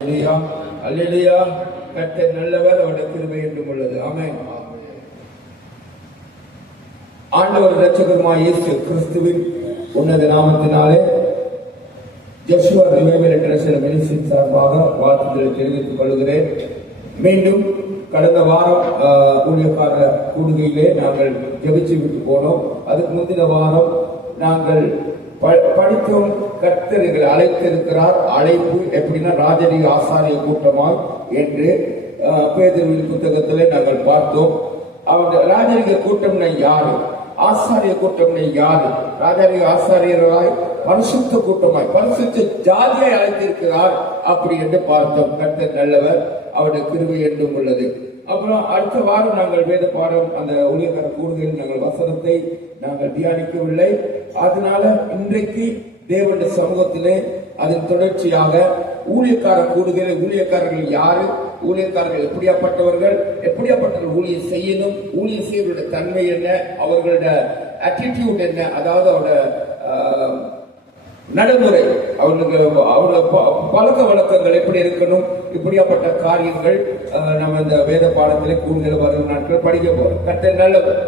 அல்லேலூயா. கர்த்தர் நல்லவர், அவருடைய கிருபை என்றும் உள்ளது. ஆமென். ஆண்டவர் இரட்சகருமாய் இயேசு கிறிஸ்துவின் உன்னத நாமத்தினாலே ஜோஷுவா ரிவைவல் இன்டர்நேஷனல் மினிஸ்ட்ரி சார்பாக வாழ்த்துக்களை தெரிவித்துக் கொள்கிறேன். மீண்டும் கடந்த வாரம் ஊழியக்கார கூடுகையிலே நாங்கள் ஜெபிச்சு விட்டு போனோம். அதுக்கு முந்தின வாரம் நாங்கள் படித்தோம். கர்த்தர் எங்களை அழைத்திருக்கிறார். அழைப்பு எப்படின்னா ராஜரீக ஆசாரிய கூட்டமாய் என்று பேதுருவின் புத்தகத்திலே நாங்கள் பார்த்தோம். அவங்க ராஜரீக கூட்டம்னா யாரு, ஆசாரிய கூட்டம்னா யாரு? ராஜரீக ஆசாரியராய் பரிசுத்த கூட்டமாய் பரிசுத்த ஜாதியை அழைத்திருக்கிறார் அப்படி என்று பார்த்தோம். கர்த்தர் நல்லவர், அவருடைய கிருபை என்றும் உள்ளது. அப்புறம் அடுத்த வாரம் நாங்கள் வேத பாடம் அந்த ஊழியக்கார கூடுதலில் நாங்கள் வசனத்தை நாங்கள் தியானிக்கவில்லை. அதனால இன்றைக்கு தேவனுடைய சமூகத்திலே அதன் தொடர்ச்சியாக ஊழியக்கார கூடுதலில் ஊழியக்காரர்கள் யாரு, ஊழியக்காரர்கள் எப்படியாப்பட்டவர்கள் ஊழியம் செய்யணும், ஊழியம் செய்வதோட தன்மை என்ன, அவர்களுடைய ஆட்டிடியூட் என்ன, அதாவது அவரோட நடைமுறை, அவர்களுடைய பழக்க வழக்கங்கள் எப்படி இருக்கணும், இப்படியாப்பட்ட காரியங்கள் நம்ம இந்த வேத பாடத்திலே கூடுதல் வரும் நாட்கள் படிக்க போறோம். கர்த்தர் நல்லவர்.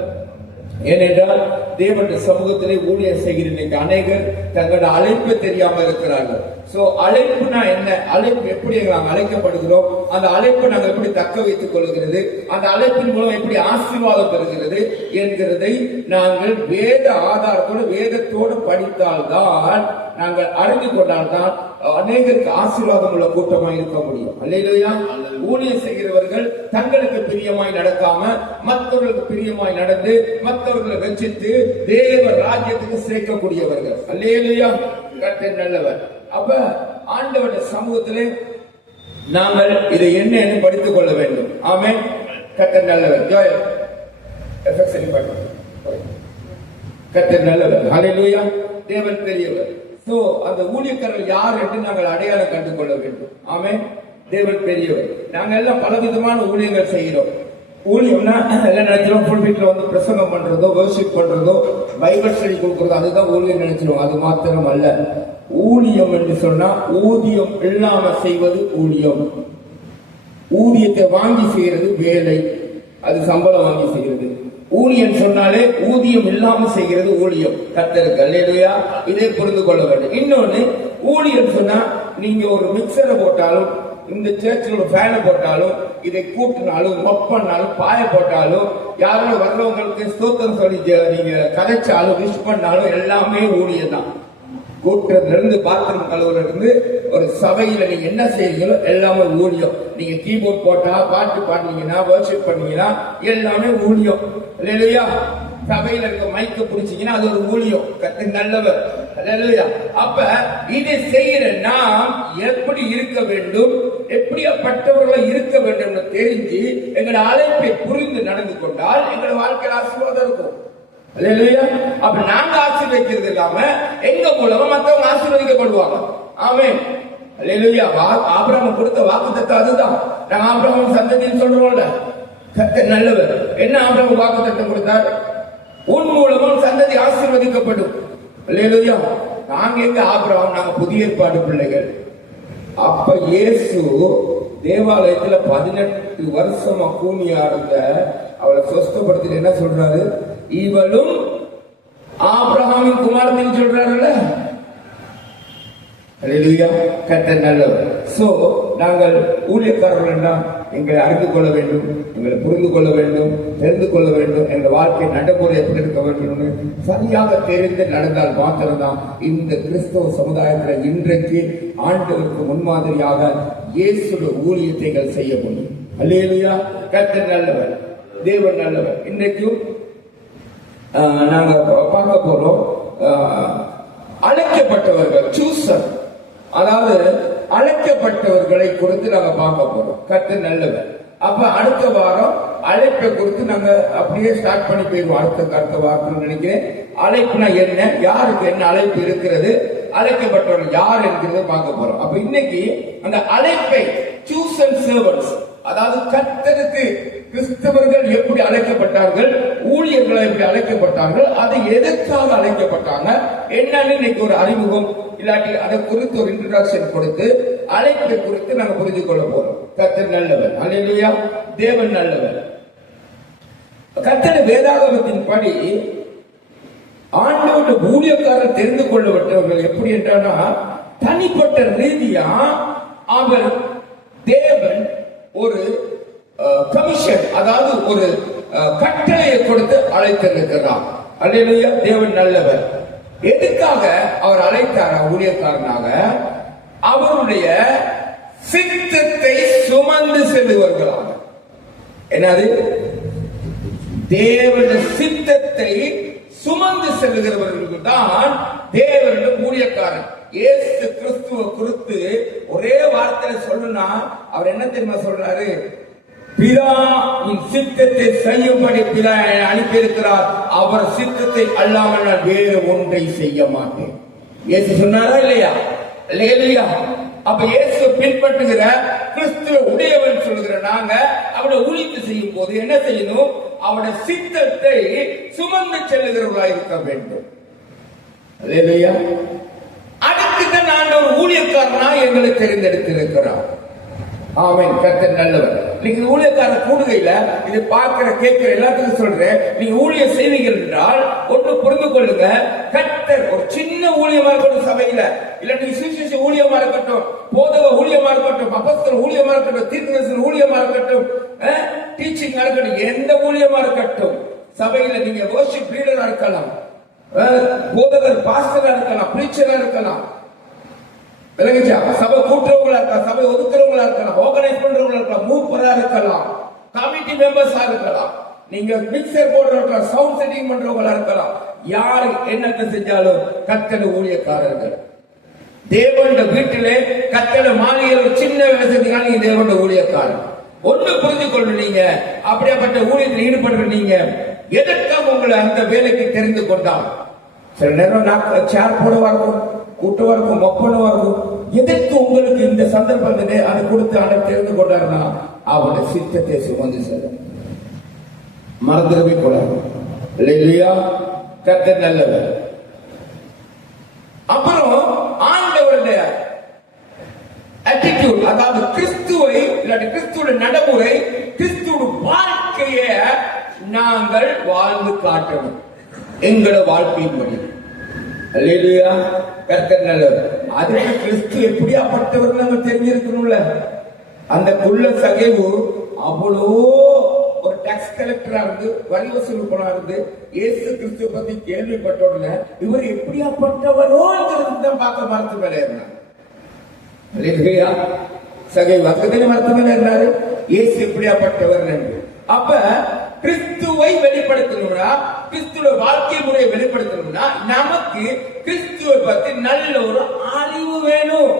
ஏனென்றால் தேவனுடைய சமூகத்திலே ஊழியம் செய்கிற இன்னைக்கு அநேகர் தங்களோட அழைப்பு தெரியாம இருக்கிறார்கள். சோ அழைப்புனா என்ன, அழைப்பு எப்படி நாங்கள் அழைக்கப்படுகிறோம், அந்த அழைப்பை நாங்கள் எப்படி தக்க வைத்துக் கொள்கிறது, அந்த அழைப்பின் மூலம் எப்படி ஆசீர்வாதம் பெறுகிறது என்கிறதை நாங்கள் வேத ஆதாரத்தோடு வேதத்தோடு படித்தால்தான், நாங்கள் அறிந்து கொண்டால்தான் அநேகருக்கு ஆசீர்வாதம் உள்ள கூட்டமாய் இருக்க முடியும். அல்லேலூயா. ஊழியம் செய்கிறவர்கள் தங்களுக்கு பிரியமாய் நடக்காம மற்றவர்களுக்கு பிரியமாய் நடந்து மற்றவர்களை வெச்சித்து தேவ ராஜ்யத்துக்கு சேர்க்கக்கூடியவர்கள். அல்லேலூயா. கர்த்தர் நல்லவர். அப்ப ஆண்டவருடைய சமூகத்திலே நாங்கள் இதை என்னன்னு படித்துக் கொள்ள வேண்டும். ஆமென். கர்த்தர் நல்லவர். கர்த்தர் நல்லவர். ஹல்லேலூயா. தேவன் பெரியவர். சோ அந்த ஊழியக்காரர்கள் யார் என்று நாங்கள் அடையாளம் கண்டு கொள்ள வேண்டும். ஆமென். தேவன் பெரியவர். நாங்க எல்லாம் பலவிதமான ஊழியங்கள் செய்கிறோம். ஊழியம்னா எல்லாம் நினைச்சிடும் ஃபுல் வீட்ல வந்து பிரசங்கம் பண்றதோ, வர்ஷிப் பண்றதோ, பைபிள் ஸ்டடி கொடுக்கறதோ, அதுதான் ஊழியம் நினைச்சிடும். அது மாத்திரம் அல்ல. ஊழியம் என்று சொன்னா ஊதியம் இல்லாம செய்வது ஊழியம். ஊதியத்தை வாங்கி செய்யறது வேலை, அது சம்பளம் வாங்கி செய்யறது. ஊழியம் சொன்னாலே ஊதியம் இல்லாம செய்கிறது ஊழியம். கர்த்தருக்கு அல்லேலூயா. இதை புரிந்து கொள்ள வேண்டும். இன்னொன்னு, ஊழியம் சொன்னா நீங்க ஒரு மிக்சரை போட்டாலும், இந்த சேர்ச்சில் ஒரு ஃபேனை போட்டாலும், இதை கூட்டினாலும், மொப் பண்ணாலும், பாய போட்டாலும், யாரும் வர்றவங்களுக்கு ஸ்தோத்திரம் சொல்லி நீங்க கதைச்சாலும், விஷ் பண்ணாலும் எல்லாமே ஊழியம் தான். கூட்டுறதுல இருந்து பாத்ரூம் கழுவுல இருந்து ஒரு சபையில நீங்க என்ன செய்றீங்களோ எல்லாமே ஊழியம். நீங்க கீபோர்ட் போட்டா, பாட்டு பாடுனீங்கன்னா, வர்ஷிப் பண்ணீங்கன்னா எல்லாமே ஊழியம். அல்லேலூயா. சபையில இருக்க மைக்க பிடிச்சீங்கன்னா அது ஒரு ஊழியம். கர்த்தர் நல்லவர். அல்லேலூயா. அப்ப இதை செய்யற நாம் எப்படி இருக்க வேண்டும், எப்படியாப்பட்டவர்களாக இருக்க வேண்டும் தெரிஞ்சு எங்களோட அழைப்பை புரிந்து நடந்து கொண்டால் எங்களோட வாழ்க்கையில் ஆசீர்வாதம் இருக்கும். அல்லேலூயா. அப்ப நாங்க ஆசீர்வதிக்கிறது இல்லாம எங்க மூலமா மற்றவங்க ஆசீர்வதிக்கப்படுவாங்க. ஆமென். அல்லேலூயா. ஆபிரகாம் கொடுத்த வாக்குத்தத்தம் அதுதான். நாங்க ஆபிரகாம் சந்ததின்னு சொல்றோம்ல. கர்த்தர் நல்லவர். என்ன ஆபிரகாம் வாக்குத்தத்தம் கொடுத்தார்? உன் மூலமும் சந்ததி ஆசீர்வதிக்கப்படும். அல்லேலூயா. நாங்க எங்க ஆபிரகாம், நாங்க புதிய ஏற்பாடு பிள்ளைகள். அப்ப இயேசு தேவாலயத்துல 18 வருஷமா கூனியா இருந்த அவளை சொஸ்தப்படுத்தி என்ன சொல்றாரு? இவளும் ஆபிரகாமின் குமாரத்தின்னு சொல்றாருல்ல. அல்லேலூயா. கர்த்தர் நல்லவர். சோ நாங்கள் ஊழியக்காரர்கள் எங்களை அறிந்து கொள்ள வேண்டும், எங்களை புரிந்து கொள்ள வேண்டும், தெரிந்து கொள்ள வேண்டும். எங்கள் வாழ்க்கை நடைமுறை எப்படி இருக்க வேண்டும் சரியாக தெரிந்து நடந்தால் மாத்திரம்தான் இந்த கிறிஸ்தவ சமுதாயத்தில் இன்றைக்கு ஆண்டவருக்கு முன்மாதிரியாக இயேசுடைய ஊழியத்தை எங்கள் செய்ய முடியும். அல்லேலூயா. கர்த்தர் நல்லவர், தேவன் நல்லவர். இன்றைக்கும் நாங்க பார்க்க போறோம் அழைக்கப்பட்டவர்கள், சூசர், அதாவது அழைக்கப்பட்டவர்களை குறித்து நாங்க பார்க்க போறோம். கர்த்தர் நல்லவர். அப்ப அடுத்த வாரம் அழைப்பை குறித்து நாங்க அப்படியே ஸ்டார்ட் பண்ணி போயிருவோம். அடுத்த வாரத்தில் நினைக்கிறேன். அழைப்புனா என்ன, யாருக்கு என்ன அழைப்பு இருக்கிறது, அழைக்கப்பட்டவர்கள் யார் என்கிறத பார்க்க போறோம். அப்ப இன்னைக்கு அந்த அழைப்பை, சூசன் சர்வன்ட்ஸ், அதாவது கர்த்தருக்கு கிறிஸ்தவர்கள் எப்படி அழைக்கப்பட்டார்கள், ஊழியர்கள் எப்படி அழைக்கப்பட்டார்கள், அது எதற்காக அழைக்கப்பட்டாங்க என்னன்னு இன்னைக்கு ஒரு அறிமுகம், இல்லாட்டி அதை குறித்து ஒரு இன்ட்ரோடக்ஷன் கொடுத்து அழைப்பை குறித்து நாங்கள் புரிந்து கொள்ள போறோம். கர்த்தர் நல்லவர். அல்லேலூயா. தேவன் நல்லவர். கர்த்தர் வேதாகமத்தின் படி ஆண்டவருடைய ஊழியக்காரர் தெரிந்து கொள்ளப்பட்டவர்கள் எப்படி என்றானா, தனிப்பட்ட ரீதியா அவர் தேவன் ஒரு கமிஷன், அதாவது ஒரு கட்டளையை கொடுத்து அழைத்திருக்கிறார். அல்லேலூயா. தேவன் நல்லவர். எதுக்காக அவர் அழைத்தார் ஊழியக்காரனாக? அவருடைய சித்தத்தை சுமந்து செல்லுவார்களாக. என்னது? தேவனுடைய சித்தத்தை சுமந்து செல்லுகிறவர்களுக்கு தான் தேவனுடைய ஊழியக்காரன். இயேசு கிறிஸ்துவ குறித்து ஒரே வார்த்தையில சொல்லணும்னா அவர் என்ன தெரியுமா சொல்றாரு? பிதாவின் சித்தத்தை செய்யும்படி பிதா அனுப்பி இருக்கிறார். அவர் சித்தத்தை அல்லாமல் நான் வேறு ஒன்றை செய்ய மாட்டேன். இயேசு சொன்னாரா இல்லையா? இல்லையா? அப்ப இயேசு பின்பற்றுகிற கிறிஸ்துவ உடையவன் சொல்லுகிற நாங்க அவருடைய ஊழியத்தை செய்யும் போது என்ன செய்யணும்? அவருடைய சித்தத்தை சுமந்து செல்லுகிறவர்களாக இருக்க வேண்டும். இல்லையா? அதுக்குதான் ஆண்டவர் ஊழியக்காரனா எங்களை தெரிந்தெடுத்திருக்கிறார். ஆமென். கர்த்தர் நல்லவர். நீங்க ஊழியக்கார கூடுகையில இதை பார்க்கிற கேட்கிற எல்லாத்துக்கும் சொல்றேன், நீங்க ஊழியம் செய்வீர்கள் என்றால் ஒன்று புரிந்து கொள்ளுங்க. கர்த்தர் ஒரு சின்ன ஊழியமா இருக்கட்டும், சபையில இல்ல நீங்க சுவிசேஷ ஊழியமா இருக்கட்டும், போதக ஊழியமா இருக்கட்டும், அப்போஸ்தலர் ஊழியமா இருக்கட்டும், தீர்க்கதரிசி ஊழியமா இருக்கட்டும், டீச்சிங் இருக்கட்டும், எந்த ஊழியமா இருக்கட்டும், சபையில நீங்க வொர்ஷிப் லீடரா இருக்கலாம், போதகர் பாஸ்டரா இருக்கலாம், பிரீச்சரா இருக்கலாம், சபை கூட்டுறவங்களா இருக்கலாம், சபை ஒதுக்குறவங்களா இருக்கலாம், ஆர்கனைஸ் பண்றவங்களா இருக்கலாம், மூப்பரா இருக்கலாம், கமிட்டி மெம்பர்ஸா இருக்கலாம், நீங்க மிக்சர் போடுறவங்களா, சவுண்ட் செட்டிங் பண்றவங்களா இருக்கலாம். யாரு என்னத்தை செஞ்சாலும் கர்த்தர் ஊழியக்காரர்கள். தேவனுடைய வீட்டிலே கர்த்தர் மாளிகையில் ஒரு சின்ன வேலை செஞ்சீங்கன்னா நீங்க தேவனுடைய ஊழியக்காரர். ஒன்று புரிந்து கொள்ளு. நீங்க அப்படியாப்பட்ட ஊழியத்தில் ஈடுபடுற நீங்க எதற்காக உங்களை அந்த வேலைக்கு தெரிந்து கொண்டால், சில நேரம் சேர் போடவா இருக்கும், கூட்டவா இருக்கும், மொப்பனவா இருக்கும், எதற்கு உங்களுக்கு இந்த சந்தர்ப்பத்திலே அதை கொடுத்து அதை தெரிந்து கொண்டாருன்னா அவருடைய சித்தத்தை சுமந்து செல்ல மறந்துடவே கூடாது. இல்லையா? கர்த்தர் நல்லவர். அப்புறம் ஆண்டவருடைய அட்டிடியூட், அதாவது கிறிஸ்துவை இல்லாட்டி கிறிஸ்துவோட நடைமுறை, கிறிஸ்துவோட வாழ்க்கையை நாங்கள் வாழ்ந்து காட்டணும் எங்களோட வாழ்க்கையின்படி. அல்லேலூயா. கர்த்தர் நல்லவர். அதுக்கு கிறிஸ்து எப்படியாப்பட்டவர் நம்ம தெரிஞ்சிருக்கணும்ல. அந்த குள்ள சகைவு அவ்வளோ ஒரு டாக்ஸ் கலெக்டரா இருந்து வரி வசூல் இருந்து இயேசு கிறிஸ்துவ பத்தி கேள்விப்பட்ட உடனே இவர் எப்படியாப்பட்டவரோ தான் பார்க்க மரத்து மேல இருந்தார். சகைவு அக்கதனை மரத்து மேல இருந்தாரு. இயேசு எப்படியாப்பட்டவர் என்று. அப்ப கிறிஸ்துவை வெளிப்படுத்தணும்னா, கிறிஸ்துவ வாழ்க்கை முறையை வெளிப்படுத்தணும்னா நமக்கு கிறிஸ்துவை பத்தி நல்ல ஒரு அறிவு வேணும்.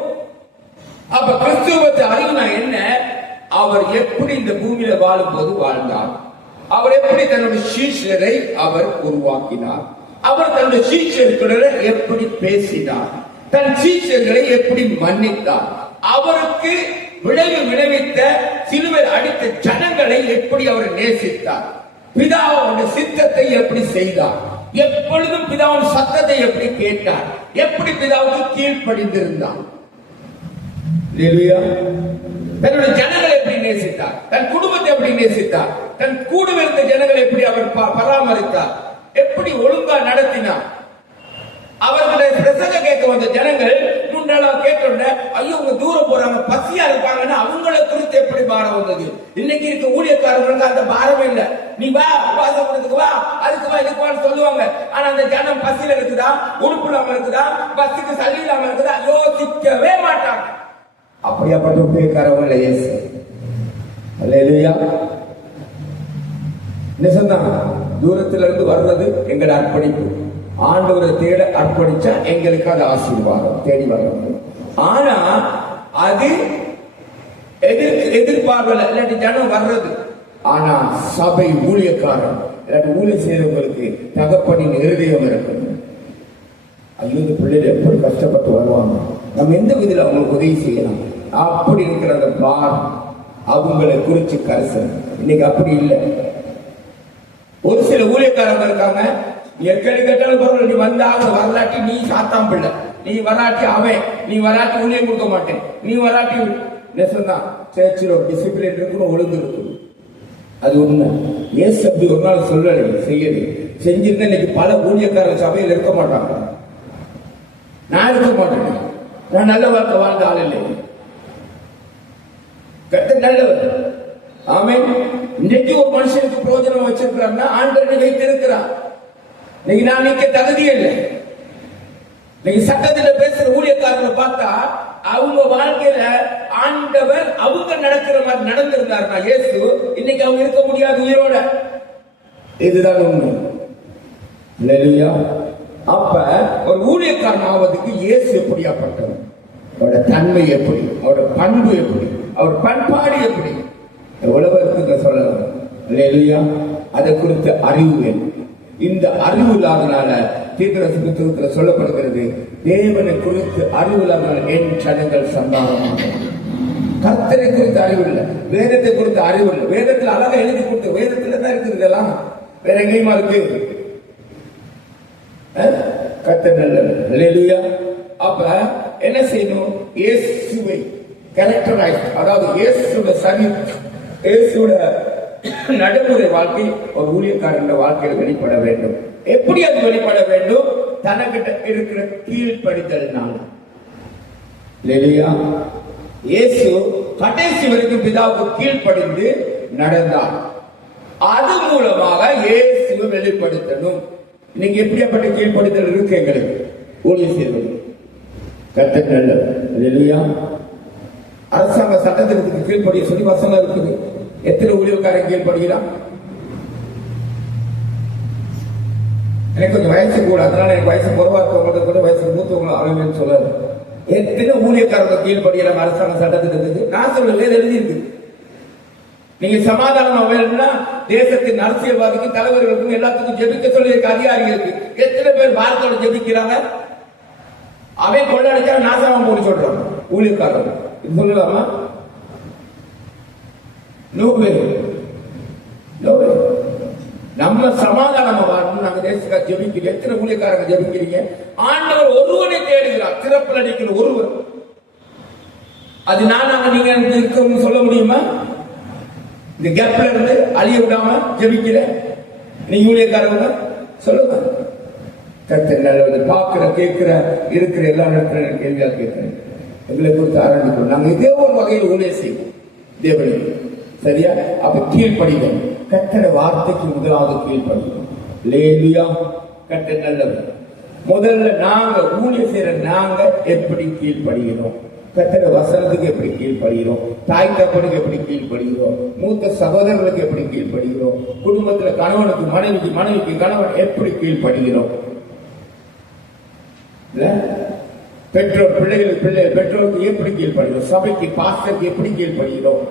அப்ப கிறிஸ்துவ பத்தி அறிவுனா என்ன? அவர் எப்படி இந்த பூமியில வாழும் போது வாழ்ந்தார், அவர் எப்படி தன்னுடைய சீஷரை அவர் உருவாக்கினார், அவர் தன்னுடைய சீஷர்களுடன் எப்படி பேசினார், தன் சீஷர்களை எப்படி மன்னித்தார், அவருக்கு விளைவு விளைவித்த சிலுவை அடித்த ஜனங்களை எப்படி அவர் நேசித்தார், பிதாவுடைய சித்தத்தை எப்படி செய்தார், எப்பொழுதும் பிதாவின் சத்தத்தை எப்படி கேட்டார், எப்படி பிதாவுக்கு கீழ்ப்படிந்திருந்தார், தன்னுடைய ஜனங்களை எப்படி நேசித்தார், தன் குடும்பத்தை எப்படி நேசித்தார், தன் கூட இருந்த ஜனங்களை எப்படி அவர் பராமரித்தார், எப்படி ஒழுங்கா நடத்தினார். அவர்களுடைய பிரசங்க கேட்க வந்த ஜனங்கள் முன்னாள் கேட்ட ஐயோ உங்க தூரம் போறாங்க, பசியா இருப்பாங்கன்னு அவங்கள குறித்து எப்படி பாரம் வந்தது. இன்னைக்கு இருக்க ஊழியக்காரர்களுக்கு அந்த பாரமே இல்லை. நீ வா உபாசம் பண்ணதுக்கு வா, அதுக்கு வா, இதுக்கு வான்னு சொல்லுவாங்க. ஆனா அந்த ஜனம் பசியில இருக்குதா, உடுப்பு இல்லாம இருக்குதா, பஸ்ஸுக்கு சளி இல்லாம இருக்குதா, யோசிக்கவே மாட்டாங்க. அப்படியாப்பட்ட ஊழியக்காரவங்க இயேசு. அல்லேலூயா. என்ன சொன்னா, தூரத்துல இருந்து வர்றது எங்களோட அர்ப்பணிப்பு. ஆண்டவரை தேட அர்ப்பணிச்சா எங்களுக்கு அது ஆசீர்வாதம் தேடி வரும். ஆனா அது எதிர்பார்க்கல, இல்லாட்டி ஜனம் வர்றது. ஆனா சபை ஊழியக்காரன் இல்லாட்டி ஊழியம் செய்தவங்களுக்கு தகப்பனின் இருதயம் இருக்கணும். ஐயோ இந்த பிள்ளைகள் எப்படி கஷ்டப்பட்டு வருவாங்க, நம்ம எந்த விதியில் அவங்களுக்கு உதவி செய்யலாம் அப்படி இருக்கிற அந்த பார் அவங்களை குறிச்சு கரிசன். இன்னைக்கு அப்படி இல்லை. ஒரு சில ஊழியக்காரங்க இருக்காங்க, எக்கடி கேட்டாலும் பரவாயில்ல, நீ வந்தாக வரலாட்டி நீ சாத்தாம் பிள்ளை, நீ வராட்டி அவன், நீ வராட்டி ஊழியம் கொடுக்க மாட்டேன், நீ வராட்டி நெசந்தான். சேர்ச்சில் ஒரு டிசிப்ளின் இருக்கணும், ஒழுங்கு இருக்கணும். அது உண்மை. ஏசு அப்படி ஒரு நாள் சொல்லலை, செய்யலை. செஞ்சிருந்தா இன்னைக்கு பல ஊழியக்காரர் சபையில் இருக்க மாட்டாங்க. நான் இருக்க மாட்டேன். நான் நல்ல வாழ்க்கை வாழ்ந்த ஆள் இல்லை. கத்த நல்லவர். ஆமென். இன்னைக்கு ஒரு மனுஷனுக்கு பிரயோஜனம் வச்சிருக்கிறான்னா ஆண்டவரை வைத்திருக்கிறார். இன்னைக்கு நான் நிக்க தகுதி இல்லை. இன்னைக்கு சட்டத்தில் பேசுற ஊழியக்காரர்களை பார்த்தா அவங்க வாழ்க்கையில ஆண்டவர் அவங்க நடக்கிற மாதிரி நடந்திருந்தாருன்னா இயேசு இன்னைக்கு அவங்க இருக்க முடியாது உயிரோட. இதுதான் உண்மை. அல்லேலூயா. அப்ப ஒரு ஊழியக்காரன் ஆவதுக்கு இயேசு எப்படியாப்பட்டவர், அவரோட தன்மை எப்படி, அவரோட பண்பு எப்படி, அவர் பண்பாடு எப்படி, எவ்வளவு இருக்குங்க சொல்லலாம். அல்லேலூயா. அதை குறித்த அறிவு வேணும். இந்த அறிவு இல்லாதனால தீர்க்கதரிசி புத்தகத்தில் சொல்லப்படுகிறது, தேவனை குறித்து அறிவு இல்லாதனால என் ஜனங்கள் சம்பாதமாக. கர்த்தரை குறித்த அறிவு இல்லை, வேதத்தை குறித்த அறிவு இல்லை. வேதத்தில் அழகா எழுதி கொடுத்து, வேதத்துல தான் இருக்குது இதெல்லாம், வேற எங்கேயுமா இருக்கு? கர்த்தர் நல்லவர். அல்லேலூயா. அப்ப என்ன செய்யணும்? இயேசுவை கேரக்டரைஸ், அதாவது இயேசுவோட சரி, இயேசுவோட நடைமுறை வாழ்க்கை ஒரு ஊழியக்காரன் வாழ்க்கையில் வெளிப்பட வேண்டும். எப்படி அது வெளிப்பட வேண்டும்? தனக்கிட்ட இருக்கிற கீழ்ப்படிதல்னால. இல்லையா? இயேசு கடைசி வரைக்கும் பிதாவுக்கு கீழ்ப்படிந்து நடந்தார். அது மூலமாக இயேசுவை வெளிப்படுத்தணும். இன்னைக்கு எப்படியாப்பட்ட கீழ்ப்படிதல் இருக்கு எங்களுக்கு ஊழியம் செய்வது? கர்த்தர் நல்லவர். இல்லையா? அரசாங்க சட்டத்திற்கு கீழ்ப்படிய சொல்லி வசனம் இருக்குது. எத்தனை ஊழியக்காரன் கீழ்படுகிறான்? எனக்கு கொஞ்சம் வயசு கூட, அதனால எனக்கு வயசு குறைவா இருக்கவங்களுக்கு கூட வயசு மூத்தவங்களும் ஆளுன்னு சொல்லாது. எத்தனை ஊழியக்காரர்கள் கீழ்படுகிறாங்க அரசாங்க சட்டத்திற்கு? நான் சொல்லல, எழுதியிருக்கு. நீங்க சமாதானம் வேணும்னா தேசத்தின் அரசியல்வாதிக்கும் தலைவர்களுக்கும் எல்லாத்துக்கும் ஜெபிக்க சொல்லி இருக்க அதிகாரிகளுக்கு எத்தனை பேர் பாரத்தோட ஜெபிக்கிறாங்க? அவன் கொள்ளடிச்சா நாசமா போய் சொல்றாங்க ஊழியக்காரர்கள். இது சொல்லலாமா? நம்ம சமாதானமா வாழணும். நாங்க தேசத்துக்காக ஜெபிக்கிறோம். எத்தனை ஊழியக்காரங்க ஜெபிக்கிறீங்க? ஆண்டவர் ஒருவனை தேடுகிறார், திறப்பில் அடிக்கிற ஒருவர். அது நாங்க நீங்க இருக்கணும்னு சொல்ல முடியுமா? இந்த கேப்ல இருந்து அழிய விடாம ஜெபிக்கிற நீங்க ஊழியக்காரங்க சொல்லுங்க. கர்த்தர் நல்லவர். பார்க்கிற, கேட்கிற, இருக்கிற எல்லா இடத்துல கேள்வியா கேட்கிறேன். எங்களை குறித்து ஆரம்பிக்கணும். நாங்க இதே ஒரு வகையில் ஊழியம் செய்வோம் தேவனுக்கு. சரியா? அப்ப கீழ்ப்படிவோம். கர்த்தர் வார்த்தைக்கு முதலாவது கீழ்ப்படிவோம். லேலுயா. கர்த்தர் நல்லவர். முதல்ல நாங்க ஊழியம் செய்யற நாங்க எப்படி கீழ்ப்படுகிறோம்? கர்த்தர் வசனத்துக்கு எப்படி கீழ்ப்படுகிறோம்? தாய் தப்பனுக்கு எப்படி கீழ்ப்படுகிறோம்? மூத்த சகோதரர்களுக்கு எப்படி கீழ்ப்படுகிறோம்? குடும்பத்துல கணவனுக்கு மனைவிக்கு, மனைவிக்கு கணவன் எப்படி கீழ்ப்படுகிறோம்? பெற்றோர் பிள்ளைகளுக்கு, பிள்ளைகள் பெற்றோருக்கு எப்படி கீழ்ப்படுகிறோம்? சபைக்கு பாஸ்டருக்கு எப்படி கீழ்ப்படுகிறோம்?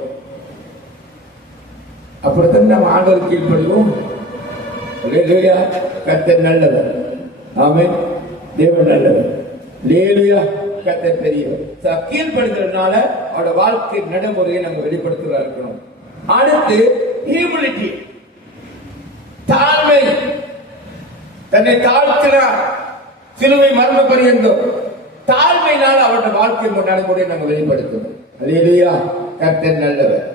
அப்படித்தான் நம்ம ஆண்டவருக்கு கீழ்ப்படுவோம். கர்த்தர் நல்லவர். ஆமென். தேவன் நல்லவர். லேலுயா. கர்த்தர் பெரியவர். கீழ்ப்படுகிறதுனால அவரோட வாழ்க்கை நடைமுறையை நம்ம வெளிப்படுத்துவதா இருக்கணும். அடுத்து ஹியூமிலிட்டி, தாழ்மை. தன்னை தாழ்த்தினார், சிலுவை மரண பரியந்தம். தாழ்மையினால அவருடைய வாழ்க்கை நடைமுறையை நம்ம வெளிப்படுத்தணும். லேலுயா. கர்த்தர் நல்லவர்.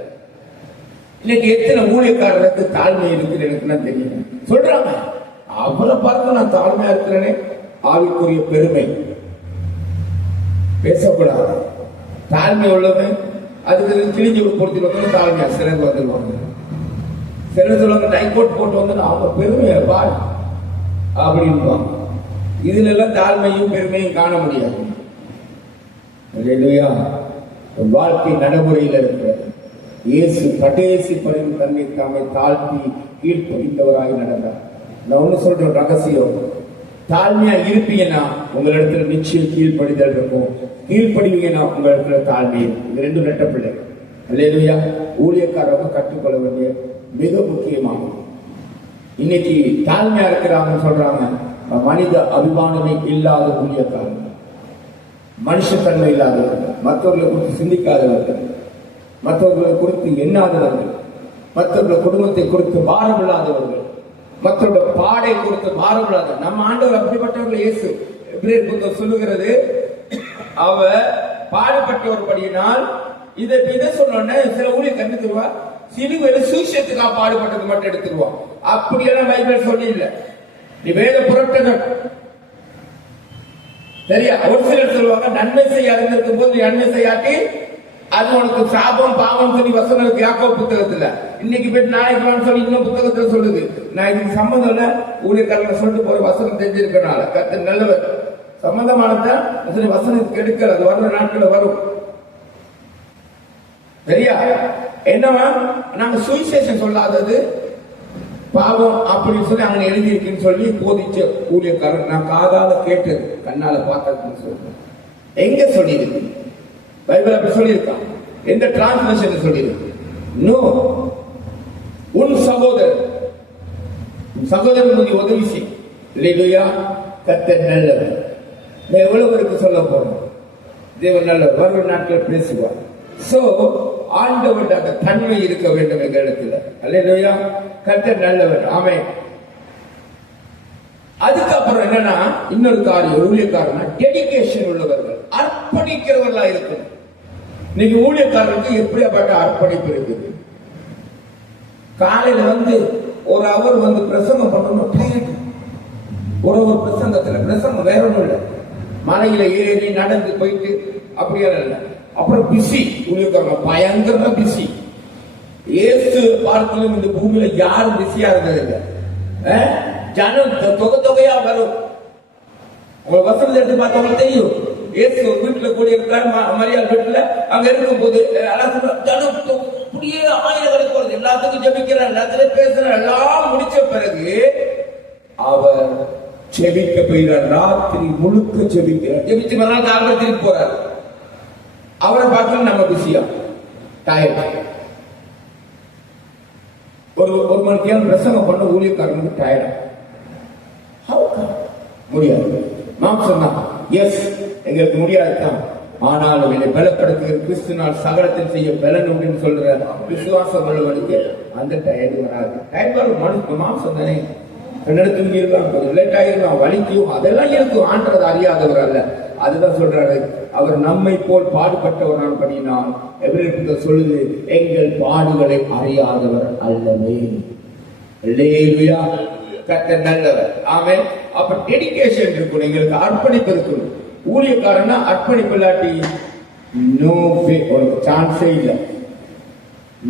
இன்னைக்கு எத்தனை ஊழியக்காரருக்கு தாழ்மை இருக்குது எனக்கு தெரியும். சொல்றாங்க, அவரை பார்த்து நான் தாழ்மையா இருக்கிறேனே. ஆவிக்குரிய பெருமை பேசக்கூடாது. தாழ்மை உள்ளவன் அதுக்கு கிழிஞ்சு பொறுத்து தாழ்மையா சிலர் வந்துருவாங்க. சிலர் சொல்லுவாங்க டைகோட் போட்டு வந்து அவங்க பெருமையை பார் அப்படின்னு. இதுல எல்லாம் தாழ்மையும் பெருமையும் காண முடியாது. வாழ்க்கை நடைமுறையில் இருக்கிறது. இயேசு கடைசி பரிந்து தன்னை தாமை தாழ்த்தி கீழ்ப்படிந்தவராக நடந்தார். நான் ஒண்ணு சொல்றேன் ரகசியம். தாழ்மையா இருப்பீங்கன்னா உங்களிடத்துல நிச்சயம் கீழ்ப்படிதல் இருக்கும். கீழ்ப்படிவீங்கன்னா உங்க இடத்துல தாழ்மை. இது ரெண்டு ரெட்ட பிள்ளை. அல்லேலூயா. ஊழியக்காரங்க கற்றுக்கொள்ள வேண்டிய மிக முக்கியமாகும். இன்னைக்கு தாழ்மையா இருக்கிறாங்கன்னு சொல்றாங்க. மனித அபிமானமே இல்லாத ஊழியக்காரங்க, மனுஷத்தன்மை இல்லாதவர்கள், மற்றவர்களை குறித்து சிந்திக்காதவர்கள், மற்றவர்களை குறித்து எண்ணாதவர்கள், மற்றவர்கள் குடும்பத்தை குறித்து பாரம் இல்லாதவர்கள், மற்றவர்கள் பாடை குறித்து பாரம் இல்லாத. நம்ம ஆண்டவர் அப்படிப்பட்டவர்கள். இயேசு எபிரேயர் புத்தகம் சொல்லுகிறது, அவர் பாடுபட்டவர்படியினால் இதை சொன்னோன்னே சில ஊழியர் கண்டுத்துருவா, சிலுவையில சுவிசேஷத்துக்காக பாடுபட்டது மட்டும் எடுத்துருவான். அப்படியெல்லாம் பைபிள் சொல்லி இல்லை. நீ வேத புரட்டணும் சரியா? ஒரு சிலர் சொல்லுவாங்க, நன்மை செய்ய அறிந்திருக்கும் போது நன்மை செய்யாட்டி அது உனக்கு சாபம் பாவம் சொல்லி வசனம் இருக்கு யாக்கோபு புத்தகத்துல. இன்னைக்கு போய் நாளைக்கு சொல்லி இன்னும் புத்தகத்துல சொல்லுது. நான் இதுக்கு சம்பந்தம் இல்ல, ஊழியக்காரங்க சொல்லிட்டு போற வசனம் தெரிஞ்சிருக்கனால கர்த்தர் நல்லவர். சம்பந்தமானதான் வசனத்துக்கு எடுக்கல, அது வர்ற நாட்கள் வரும் சரியா? என்னவா நாங்க சுவிசேஷம் சொல்லாதது பாவம் அப்படின்னு சொல்லி அங்க எழுதியிருக்குன்னு சொல்லி போதிச்ச ஊழியக்காரன் நான் காதால கேட்டது கண்ணால பார்த்ததுன்னு சொல்றேன். எங்க சொல்லியிருக்கு? பைபிள் அப்படி சொல்லியிருக்கான்? எந்த டிரான்ஸ்லேஷன் சொல்லியிருக்கு? நோ. உன் சகோதரன் நீ உதவி செய். இல்லையா? கர்த்தர் நல்லவர். எவ்வளவு பேருக்கு சொல்ல போறோம்? தேவன் நல்லவர். வரும் நாட்கள் பேசுவார். சோ ஆண்டவர் அந்த தன்மை இருக்க வேண்டும் எங்க இடத்துல. அல்லேலூயா. கர்த்தர் நல்லவர். ஆமென். அதுக்கப்புறம் என்னன்னா இன்னொரு காரியம், ஊழியக்காரனா டெடிகேஷன் உள்ளவர்கள், அர்ப்பணிக்கிறவர்களா இருக்கணும். இன்னைக்கு ஊழியக்காரருக்கு எப்படியாப்பட்ட அர்ப்பணிப்பு இருக்குது? காலையில ஒரு அவர் பிரசங்கம் பண்ணணும், டயர்ட். ஒரு பிரசங்கம் வேற ஒண்ணும் இல்லை, மலையில ஏறி நடந்து போயிட்டு அப்படியெல்லாம் இல்லை. அப்புறம் பிஸி ஊழியக்காரங்க, பயங்கர பிஸி. இயேசு பார்க்கலும் இந்த பூமியில யாரும் பிஸியா இருந்தது இல்லை. ஜனம் தொகையா வரும். உங்க வசனத்தை எடுத்து பார்த்தவங்க தெரியும். இயேசு வீட்டுல கூட இருக்காரு, மரியாதை வீட்டுல அங்க இருக்கும் போது ஜனம் அப்படியே ஆயிரக்கணக்கு வருது. எல்லாத்துக்கும் ஜெபிக்கிறார், எல்லாத்துலயும் பேசுறார். எல்லாம் முடிச்ச பிறகு அவர் ஜெபிக்க போயிறார். ராத்திரி முழுக்க ஜெபிக்கிறார். ஜெபிச்சு மறுநாள் காலையில் திருப்பி போறார். அவரை பார்க்கணும் நம்ம பிஸியா டயர்ட். ஒரு மணிக்கு நேரம் பிரசங்கம் பண்ண ஊழியக்காரனுக்கு டயர்டா முடியாது. நாம் சொன்னா எஸ் எங்களுக்கு முடியாதுதான், ஆனாலும் என்னை பலப்படுத்துகிற கிறிஸ்துனால் சகலத்தில் செய்ய பலன் உண்டு சொல்ற விசுவாசம் உள்ளவனுக்கு அந்த டயர்டு வராது. டயர்ட் வரும். மனு மாம்சம் தானே, தூங்கி இருக்கலாம், கொஞ்சம் லேட் ஆகிருக்கலாம், வலிக்கும், அதெல்லாம் இருக்கும். ஆண்டது அறியாதவர் அல்ல. அதுதான் சொல்றாரு, அவர் நம்மை போல் பாடுபட்டவர் பண்ணினால் எபிரேயர் சொல்லுது, எங்கள் பாடுகளை அறியாதவர் அல்லவே. அல்லேலூயா. கர்த்தர் நல்லவர். ஆமென். அப்ப டெடிகேஷன் இருக்கணும், எங்களுக்கு அர்ப்பணிப்பு இருக்கணும். ஊழியக்காரனா அர்ப்பணிப்பு இல்லாட்டி நோ வே, உனக்கு சான்ஸே இல்லை.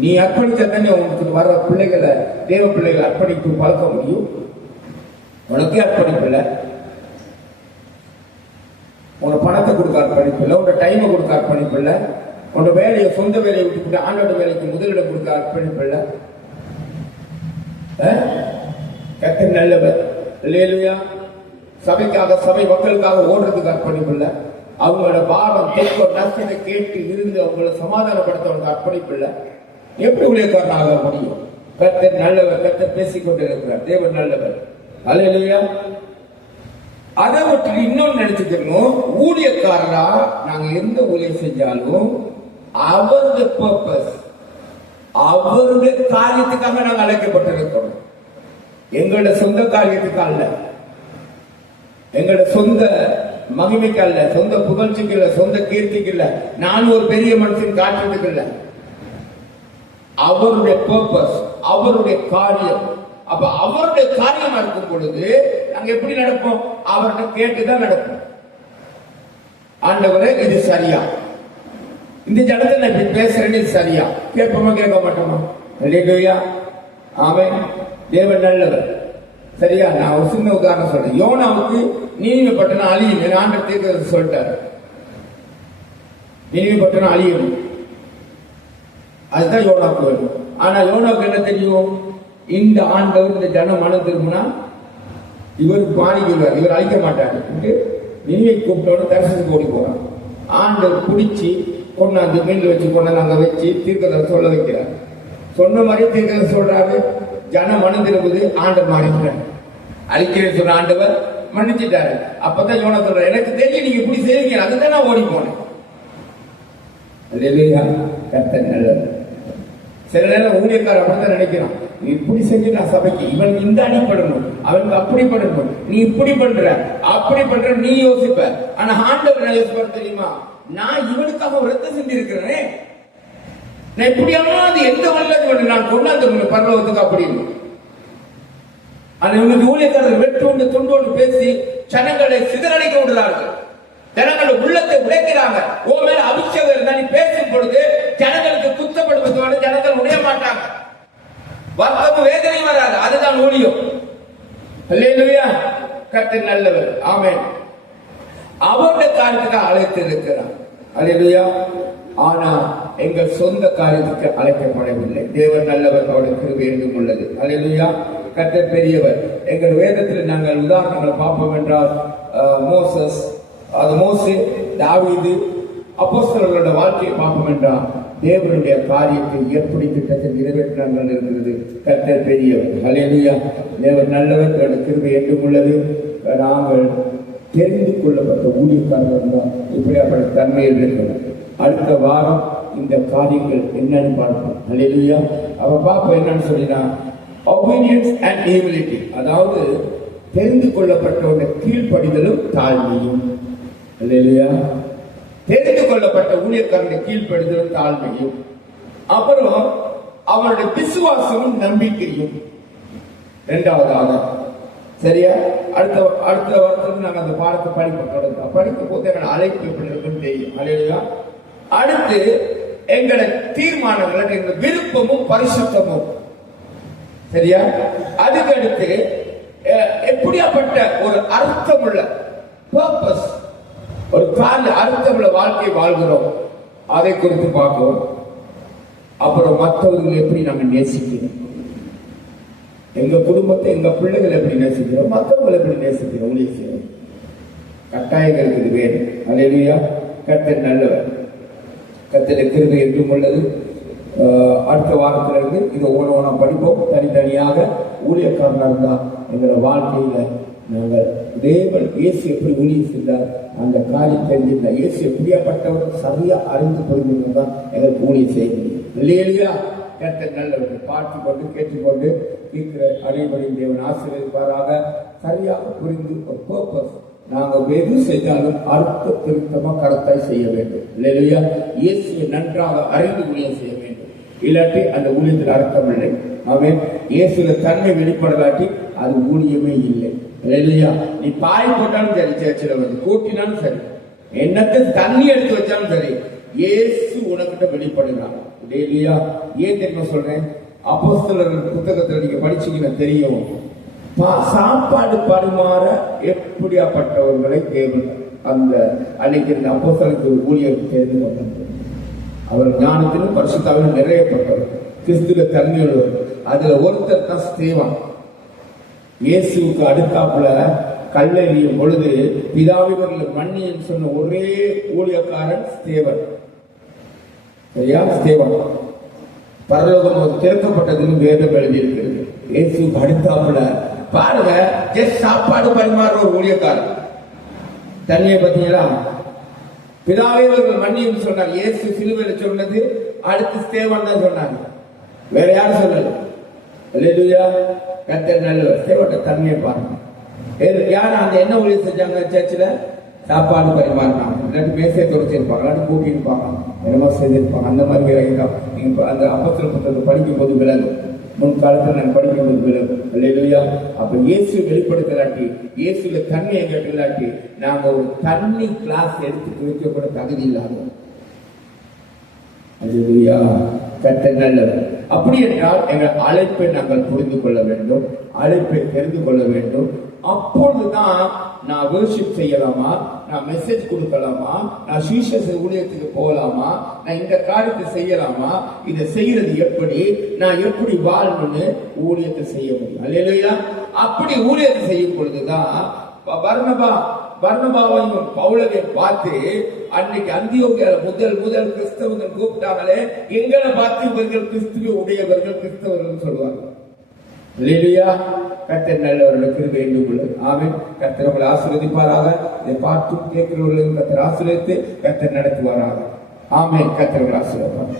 நீ அர்ப்பணிச்சா தானே உனக்கு வர பிள்ளைகளை, தேவ பிள்ளைகளை அர்ப்பணிப்பு பழக்க முடியும். உனக்கே அர்ப்பணிப்பு இல்லை, உன பணத்தை கொடுக்க அர்ப்பணிப்பு இல்லை, உன்னோட டைமை கொடுக்க அர்ப்பணிப்பு இல்லை, உன்னோட வேலையை சொந்த வேலையை விட்டுக்கிட்டு ஆண்டோட வேலைக்கு முதலிடம் கொடுக்க அர்ப்பணிப்பு இல்லை. கர்த்தர் நல்லவர். அல்லேலூயா. சபைக்காக, சபை மக்களுக்காக ஓடுறதுக்கு அர்ப்பணிப்பு இல்லை. அவங்களோட பாரம் தெற்கோ நஷ்டத்தை கேட்டு இருந்து அவங்களை சமாதானப்படுத்தவங்களுக்கு அர்ப்பணிப்பு இல்லை. எப்படி ஊழியக்காரன் ஆக முடியும்? கர்த்தர் நல்லவர். கர்த்தர் பேசிக்கொண்டு இருக்கிறார். தேவன் நல்லவர். அல்லேலூயா. அதை விட்டு இன்னொன்னு நினைச்சுக்கணும், ஊழியக்காரரா நாங்க எந்த ஊழியம் செஞ்சாலும் அவருடைய பர்பஸ், அவருடைய காரியத்துக்காக நாங்கள் அழைக்கப்பட்டிருக்கிறோம். எங்களோட சொந்த காரியத்துக்கு அல்ல, எங்களோட சொந்த மகிமைக்கு அல்ல, சொந்த புகழ்ச்சிக்கு இல்ல, சொந்த கீர்த்திக்கு இல்ல, நான் ஒரு பெரிய மனுஷன் காட்டுறதுக்கு இல்ல. அவருடைய பர்பஸ், அவருடைய காரியம். அப்ப அவருடைய காரியம் நடக்கும் பொழுது நாங்க எப்படி நடப்போம்? அவர்கிட்ட கேட்டுதான் நடப்போம். ஆண்டவரே இது சரியா, இந்த ஜனத்தை நான் இப்படி பேசுறேன்னு இது சரியா? கேட்போமா கேட்க மாட்டோமா? அல்லேலூயா. ஆமென். தேவன் நல்லவர். சரியா? நான் ஒரு சின்ன உதாரணம் சொல்றேன். யோனாவுக்கு நீனிவே பட்டணம் அழியும் ஆண்டவர் தீர்க்கதரிசி சொல்லிட்டாரு. நீனிவே பட்டணம் அழியும், அதுதான் யோனாவுக்கு வேணும். ஆனா யோனாவுக்கு என்ன தெரியும்? இந்த ஆண்டவர் இந்த ஜனம் மனம் திரும்பினா இவர் பாணிக்கிறார், இவர் அழிக்க மாட்டாரு. நினைவை கூப்பிட்டோன்னு தரிசனத்துக்கு ஓடி போறான். ஆண்டவர் பிடிச்சி கொண்டாந்து மீன்ல வச்சு கொண்டாந்து அங்க வச்சு தீர்க்கதரிசி சொல்ல வைக்கிறார். சொன்ன மாதிரி தீர்க்கதரிசி சொல்றாரு, ஜனம் மனம் திரும்புது, ஆண்டவர் மாறிக்கிறார். அழிக்கிறேன்னு சொன்ன ஆண்டவர் மன்னிச்சுட்டாரு. அப்பதான் யோனா சொல்ற, எனக்கு தெரியும் நீங்க இப்படி செய்வீங்க, அதுதான் நான் ஓடி போனேன். அல்லேலூயா. கர்த்தர் நல்லவர். சில நேரம் ஊழியக்காரர் அப்படித்தான் நினைக்கிறான், நீ இப்படி செஞ்சு நான் சபைக்கு, இவனுக்கு இந்த அடிப்படணும், அவனுக்கு அப்படி பண்ணணும், நீ இப்படி பண்ற அப்படி பண்ற நீ யோசிப்ப. ஆனா ஆண்டவர் என்ன யோசிப்பார் தெரியுமா? நான் இவனுக்காக ரத்தம் செஞ்சு இருக்கிறேனே, நான் எப்படியாவது எந்த வல்லது நான் கொண்டாந்து பரலோகத்துக்கு அப்படின்னு. ஆனா இவனுக்கு ஊழியக்காரர் வெற்றோண்டு துண்டோடு பேசி ஜனங்களை சிதறடிக்க விடுறார்கள், ஜனங்கள் உள்ளத்தை உடைக்கிறாங்க. ஓ மேல அபிஷேகம் இருந்தா நீ பேசும் பொழுது ஜனங்களுக்கு குத்தப்படுவதோடு ஜனங்கள் உடைய மாட்டாங்க, வருத்தமும் வேதனை வராது. அதுதான் ஊழியம். அல்லேலூயா, கர்த்தர் நல்லவர். ஆமென். அவருடைய காரியத்துக்கு அழைத்து இருக்கிறார். அல்லேலூயா. ஆனா எங்கள் சொந்த காரியத்துக்கு அழைக்கப்படவில்லை. தேவன் நல்லவர், அவருடைய கிருபை என்றும் உள்ளது. அல்லேலூயா, கர்த்தர் பெரியவர். எங்கள் வேதத்தில் நாங்கள் உதாரணங்களை பார்ப்போம் என்றால் மோசஸ், அது மோசே, தாவீது, அப்போஸ்தலர்களோட வாழ்க்கையை பார்ப்போம் என்றால் தேவனுடைய காரியத்தை எப்படி திட்டத்தை நிறைவேற்றினார்கள் இருக்கிறது. கர்த்தர் பெரியவர். அல்லேலூயா. தேவன் நல்லவர், அவருடைய கிருபை என்றும் உள்ளது. நாங்கள் தெரிந்து கொள்ளப்பட்ட ஊழியக்காரர்கள் தான் இப்படியாப்பட்ட தன்மையில் இருக்கிறோம். அடுத்த வாரம் இந்த காரியங்கள் என்னன்னு பார்ப்போம். அல்லேலூயா. அவ பார்ப்போம் என்னன்னு சொல்லினா obedience and humility, அதாவது தெரிந்து கொள்ளப்பட்ட கீழ்ப்படிதலும் தாழ்மையும். அல்லேலூயா. தெரிந்து கொள்ளப்பட்ட ஊழியக்காரனுடைய கீழ்ப்படிதலும் தாழ்மையும், அப்புறம் அவருடைய விசுவாசமும் நம்பிக்கையும். இரண்டாவதாக, சரியா, அடுத்த வருஷத்துக்கு நாங்கள் அந்த பாடத்தை படிக்கும் போது எங்களை அழைப்பு எப்படி இருக்குன்னு தெரியும். அல்லேலூயா. அடுத்து எங்களை தீர்மானங்கள், எங்கள் விருப்பமும் பரிசுத்தமும். சரியா. அதுக்கு அடுத்து எப்படியாப்பட்ட ஒரு அர்த்தமுள்ள பர்பஸ், ஒரு அர்த்தமுள்ள வாழ்க்கை வாழ்கிறோம், அதை குறித்து பார்க்கிறோம். அப்புறம் மற்றவர்களை எப்படி நாங்கள் நேசிக்கிறோம், எங்க குடும்பத்தை எங்க பிள்ளைகளை எப்படி நேசிக்கிறோம், மற்றவங்களை எப்படி நேசிக்கிறோம், ஊழியம் கட்டாயங்களுக்கு இது வேணும். அல்லேலூயா. கர்த்தர் நல்லவர், கர்த்தர் கிருபை என்றும் உள்ளது. அடுத்த வாரத்திலிருந்து இதை ஒவ்வொன்றா படிப்போம். தனித்தனியாக ஊழியக்காரனாக இருந்தால் எங்களோட வாழ்க்கையில நாங்கள் தேவன் இயேசு எப்படி ஊழியம் செய்தார் அந்த காரியம் தெரிஞ்சிருந்தா, இயேசு எப்படியாப்பட்டவர் சரியா அறிந்து புரிஞ்சிருந்தான் எங்களுக்கு ஊழியம் செய்ய முடியும். இல்லையா? கர்த்தர் நல்லவர்கள் பார்த்து கொண்டு கேட்டுக்கொண்டு இருக்கிற அனைவரையும் தேவன் ஆசீர்வதிப்பாராக. சரியாக புரிந்து ஒரு பர்பஸ், நாங்கள் எது செய்தாலும் அர்த்த திருத்தமா கரெக்டாய் செய்ய வேண்டும். இல்லையா? இயேசுவை நன்றாக அறிந்து ஊழியம் செய்ய வேண்டும். இல்லாட்டி அந்த ஊழியத்தில் அர்த்தம் இல்லை. அவன் இயேசுல தன்மை வெளிப்படலாட்டி அது ஊழியமே இல்லை. இல்லையா? நீ பாய் போட்டாலும் சரி, சேர்ச்சில் வந்து கூட்டினாலும் சரி, என்னத்தை தண்ணி எடுத்து வச்சாலும் சரி, இயேசு உனக்கிட்ட வெளிப்படுகிறான். இல்லையா? ஏன் தெரியுமா சொல்றேன்? அப்போஸ்தலர்கள் புத்தகத்தில் நீங்க படிச்சீங்கன்னா தெரியும், சாப்பாடு பரிமாற எப்படியாப்பட்டவர்களை தேவன் அந்த அன்னைக்கு இருந்த அப்போஸ்தலருக்கு ஊழியருக்கு தெரிந்து கொண்டார். அவர் ஞானத்திலும் பரிசுத்தாவிலும் நிறையப்பட்டவர், கிறிஸ்துவ தன்மையுள்ளவர். அதுல ஒருத்தர் தான் ஸ்தேவான். இயேசுக்கு அடுத்தாப்புல கல்லெறியும் பொழுது பிதாவிவர்கள் மன்னின்னு சொன்ன ஒரே ஊழியக்காரன் ஸ்தேவன். சரியா? ஸ்தேவான். பரலோகம் திறக்கப்பட்டதுன்னு வேதம் எழுதியிருக்கிறது. இயேசுக்கு அடுத்தாப்புல பாருங்க, ஜஸ்ட் சாப்பாடு பரிமாறுற ஒரு ஊழியக்காரன். தண்ணியை பார்த்தீங்களா? பிதாவிவர்கள் மன்னின்னு சொன்னார். இயேசு சிலுவையில் சொன்னது, அடுத்து ஸ்தேவான் தான் சொன்னாங்க, வேற யாரும் சொல்லல. அல்லேலூயா. கர்த்தர் நல்லவர். ஸ்தேவான்ட தன்மையை பாருங்க. யாரும் அந்த என்ன ஊழியம் செஞ்சாங்க? சர்ச்சில் சாப்பாடு பரிமாறினாங்க, இல்லாட்டி மேசையை துடைச்சிருப்பாங்க, இல்லாட்டி கூட்டியிருப்பாங்க, என்னமோ செய்திருப்பாங்க. அந்த மாதிரி விலகிதான் நீங்க அந்த அப்போஸ்தலர் புத்தகத்தை படிக்கும் போது விலகும். முன்காலத்தில் நாங்கள் படிக்கும் போது விலகும். அல்லேலூயா. அப்ப இயேசு வெளிப்படுத்தலாட்டி, இயேசுல தண்ணி கேட்கலாட்டி நாங்க ஒரு தண்ணி கிளாஸ் எடுத்து வைக்க கூட தகுதி இல்லாத. அல்லேலூயா. கர்த்தர் நல்லவர். அப்படி என்றால் எங்கள் அழைப்பை நாங்கள் புரிந்து கொள்ள வேண்டும், அழைப்பை தெரிந்து கொள்ள வேண்டும். அப்பொழுதுதான் நான் வர்ஷிப் செய்யலாமா, நான் மெசேஜ் கொடுக்கலாமா, நான் சுவிசேஷ ஊழியத்துக்கு போகலாமா, நான் இந்த காரியத்தை செய்யலாமா, இதை செய்யறது எப்படி, நான் எப்படி வாழணும்னு ஊழியத்தை செய்ய முடியும். அல்லேலூயா. அப்படி ஊழியத்தை செய்யும் பொழுதுதான் பர்னபாவையும் பவுலையும் பார்த்து அன்னைக்கு அந்தியோகியால முதல் கிறிஸ்தவர்கள் கூப்பிட்டாங்களே, எங்களை பார்த்து இவர்கள் கிறிஸ்துவ உடையவர்கள் கிறிஸ்தவர்கள் சொல்லுவாங்க. அல்லேலூயா. கர்த்தர் நல்லவர்கள் கிருபை என்றும் உள்ளது. ஆமென். கர்த்தர் உங்களை ஆசீர்வதிப்பாராக. இதை பார்த்து கேட்கிறவர்களும் கர்த்தர் ஆசீர்வதித்து கர்த்தர் நடத்துவாராக. ஆமென். கர்த்தர் உங்களை ஆசீர்வதிப்பார்.